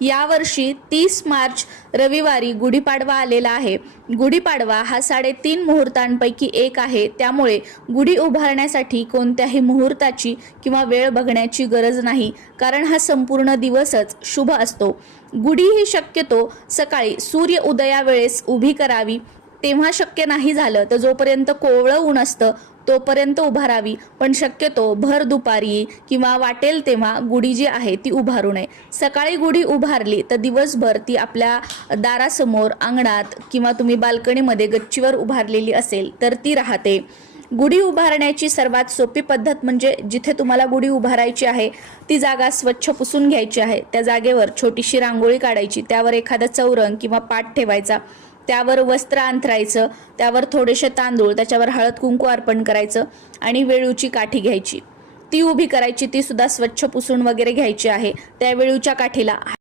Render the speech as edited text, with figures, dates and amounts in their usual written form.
यावर्षी 30 मार्च रविवारी गुढीपाडवा आलेला आहे। गुढीपाडवा हा 3.5 मुहूर्तांपैकी एक आहे, त्यामुळे गुढी उभारण्यासाठी कोणत्याही मुहूर्ताची किंवा वेळ बघण्याची गरज नाही, कारण हा संपूर्ण दिवसच शुभ असतो। गुढी ही शक्यतो सकाळी सूर्य उदयावेळेस उभी करावी, तेव्हा शक्य नाही झालं तर जोपर्यंत कोवळं ऊन असतं तोपर्यंत उभारावी, पण शक्यतो भर दुपारी किंवा वाटेल तेव्हा गुढी जी आहे ती उभारू नये। सकाळी गुढी उभारली तर दिवसभर ती आपल्या दारासमोर, अंगणात किंवा तुम्ही बाल्कनीमध्ये गच्चीवर उभारलेली असेल तर ती राहते। गुढी उभारण्याची सर्वात सोपी पद्धत म्हणजे जिथे तुम्हाला गुढी उभारायची आहे ती जागा स्वच्छ पुसून घ्यायची आहे। त्या जागेवर छोटीशी रांगोळी काढायची, त्यावर एखादा चौरंग किंवा पाट ठेवायचा, त्यावर वस्त्र अंथरायचं, त्यावर थोडेसे तांदूळ, त्याच्यावर हळद कुंकू अर्पण करायचं आणि वेळूची काठी घ्यायची, ती उभी करायची, ती सुद्धा स्वच्छ पुसून वगैरे घ्यायची आहे। त्या वेळूच्या काठीला